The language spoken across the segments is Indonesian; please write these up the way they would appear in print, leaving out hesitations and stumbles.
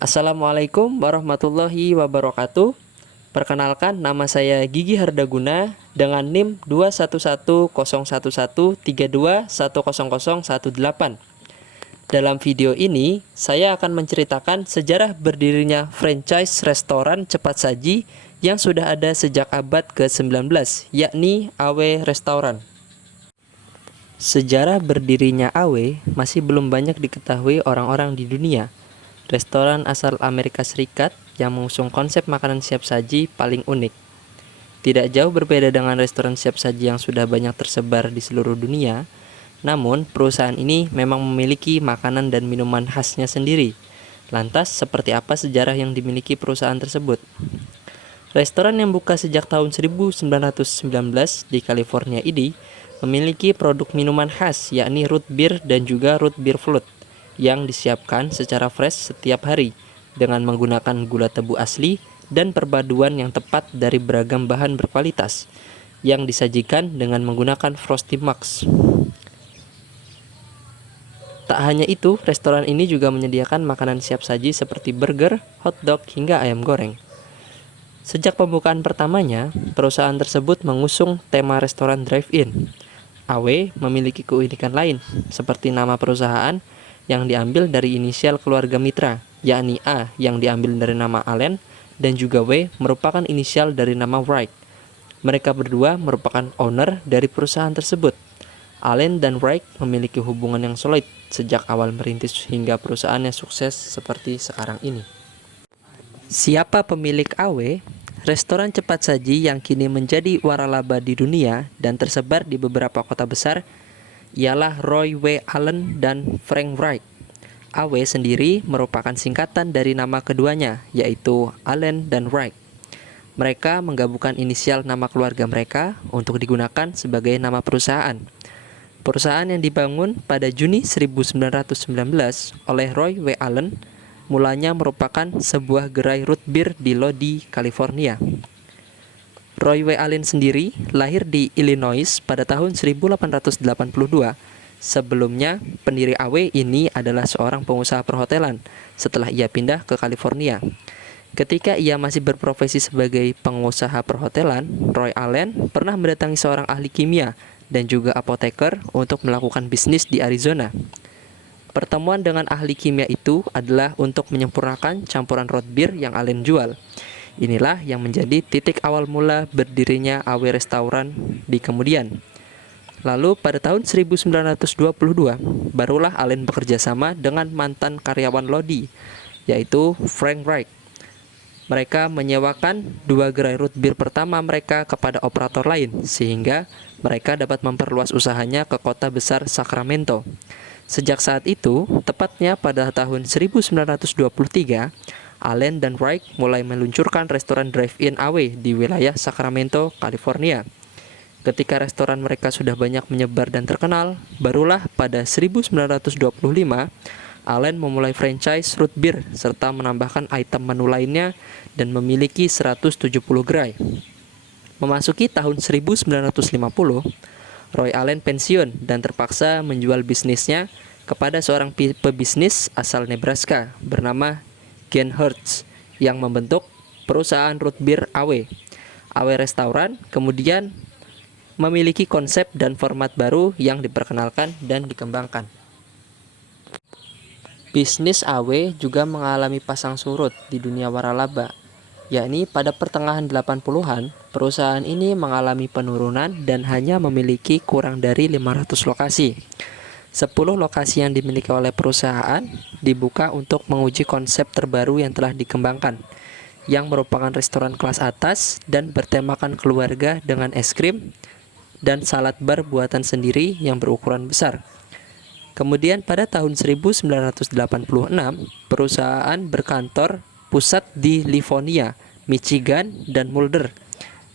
Assalamualaikum warahmatullahi wabarakatuh. Perkenalkan, nama saya Gigi Hardaguna dengan NIM 2110132100018. Dalam video ini, saya akan menceritakan sejarah berdirinya franchise restoran cepat saji yang sudah ada sejak abad ke-19, yakni Awe Restaurant. Sejarah berdirinya Awe masih belum banyak diketahui orang-orang di dunia. Restoran asal Amerika Serikat yang mengusung konsep makanan siap saji paling unik. Tidak jauh berbeda dengan restoran siap saji yang sudah banyak tersebar di seluruh dunia, namun perusahaan ini memang memiliki makanan dan minuman khasnya sendiri. Lantas, seperti apa sejarah yang dimiliki perusahaan tersebut? Restoran yang buka sejak tahun 1919 di California ini memiliki produk minuman khas, yakni root beer dan juga root beer float, yang disiapkan secara fresh setiap hari dengan menggunakan gula tebu asli dan perpaduan yang tepat dari beragam bahan berkualitas yang disajikan dengan menggunakan Frosty Max. Tak hanya itu, restoran ini juga menyediakan makanan siap saji seperti burger, hotdog, hingga ayam goreng. Sejak pembukaan pertamanya, perusahaan tersebut mengusung tema restoran drive-in. Awe memiliki keunikan lain, seperti nama perusahaan yang diambil dari inisial keluarga mitra, yakni A yang diambil dari nama Allen, dan juga W merupakan inisial dari nama Wright. Mereka berdua merupakan owner dari perusahaan tersebut. Allen dan Wright memiliki hubungan yang solid sejak awal merintis hingga perusahaannya sukses seperti sekarang ini. Siapa pemilik Awe? Restoran cepat saji yang kini menjadi waralaba di dunia dan tersebar di beberapa kota besar ialah Roy W. Allen dan Frank Wright. Awe sendiri merupakan singkatan dari nama keduanya, yaitu Allen dan Wright. Mereka menggabungkan inisial nama keluarga mereka untuk digunakan sebagai nama perusahaan. Perusahaan yang dibangun pada Juni 1919 oleh Roy W. Allen mulanya merupakan sebuah gerai root beer di Lodi, California. Roy W. Allen sendiri lahir di Illinois pada tahun 1882. Sebelumnya, pendiri Awe ini adalah seorang pengusaha perhotelan setelah ia pindah ke California. Ketika ia masih berprofesi sebagai pengusaha perhotelan, Roy Allen pernah mendatangi seorang ahli kimia dan juga apoteker untuk melakukan bisnis di Arizona. Pertemuan dengan ahli kimia itu adalah untuk menyempurnakan campuran root beer yang Allen jual. Inilah yang menjadi titik awal mula berdirinya Awe Restaurant di kemudian. Lalu pada tahun 1922, barulah Allen bekerja sama dengan mantan karyawan Lodi, yaitu Frank Wright. Mereka menyewakan dua gerai root beer pertama mereka kepada operator lain, sehingga mereka dapat memperluas usahanya ke kota besar Sacramento. Sejak saat itu, tepatnya pada tahun 1923, Allen dan Wright mulai meluncurkan restoran drive-in Awe di wilayah Sacramento, California. Ketika restoran mereka sudah banyak menyebar dan terkenal, barulah pada 1925, Allen memulai franchise root beer serta menambahkan item menu lainnya dan memiliki 170 gerai. Memasuki tahun 1950, Roy Allen pensiun dan terpaksa menjual bisnisnya kepada seorang pebisnis asal Nebraska bernama Gen Hertz yang membentuk perusahaan root beer Awe. Awe Restaurant kemudian memiliki konsep dan format baru yang diperkenalkan dan dikembangkan. Bisnis Awe juga mengalami pasang surut di dunia waralaba, yakni pada pertengahan 80-an, perusahaan ini mengalami penurunan dan hanya memiliki kurang dari 500 lokasi. 10 lokasi yang dimiliki oleh perusahaan dibuka untuk menguji konsep terbaru yang telah dikembangkan, yang merupakan restoran kelas atas dan bertemakan keluarga dengan es krim dan salad bar buatan sendiri yang berukuran besar. Kemudian pada tahun 1986, perusahaan berkantor pusat di Livonia, Michigan, dan Mulder,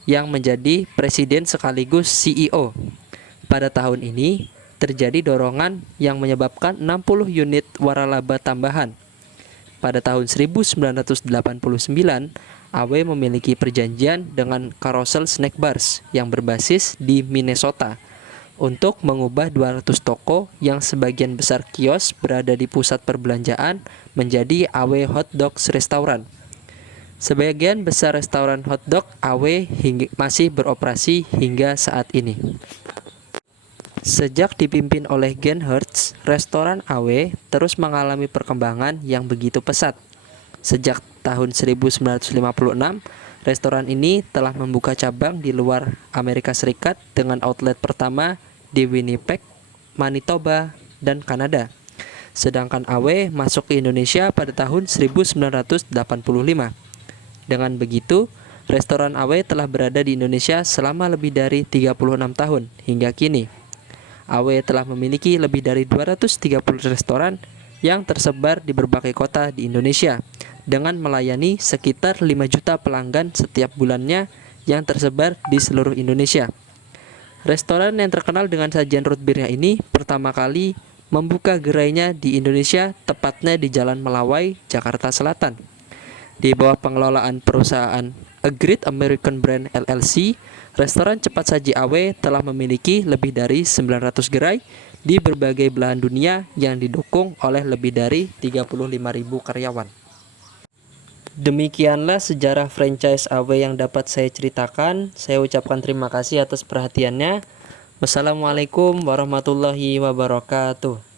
yang menjadi presiden sekaligus CEO. Pada tahun ini, terjadi dorongan yang menyebabkan 60 unit waralaba tambahan. Pada tahun 1989, Awe memiliki perjanjian dengan Carousel Snack Bars yang berbasis di Minnesota. untuk mengubah 200 toko yang sebagian besar kios berada di pusat perbelanjaan menjadi AW Hot Dogs Restaurant. Sebagian besar restoran hotdog AW masih beroperasi hingga saat ini. Sejak dipimpin oleh Gen Hertz, restoran AW terus mengalami perkembangan yang begitu pesat. Sejak tahun 1956, restoran ini telah membuka cabang di luar Amerika Serikat dengan outlet pertama di Winnipeg, Manitoba, dan Kanada. Sedangkan AW masuk ke Indonesia pada tahun 1985. Dengan begitu, restoran AW telah berada di Indonesia selama lebih dari 36 tahun hingga kini. AW telah memiliki lebih dari 230 restoran yang tersebar di berbagai kota di Indonesia dengan melayani sekitar 5 juta pelanggan setiap bulannya yang tersebar di seluruh Indonesia. Restoran yang terkenal dengan sajian root beer-nya ini pertama kali membuka gerainya di Indonesia, tepatnya di Jalan Melawai, Jakarta Selatan. Di bawah pengelolaan perusahaan A Great American Brand LLC, restoran cepat saji AW telah memiliki lebih dari 900 gerai di berbagai belahan dunia yang didukung oleh lebih dari 35.000 karyawan. Demikianlah sejarah franchise AW yang dapat saya ceritakan. Saya ucapkan terima kasih atas perhatiannya. Wassalamualaikum warahmatullahi wabarakatuh.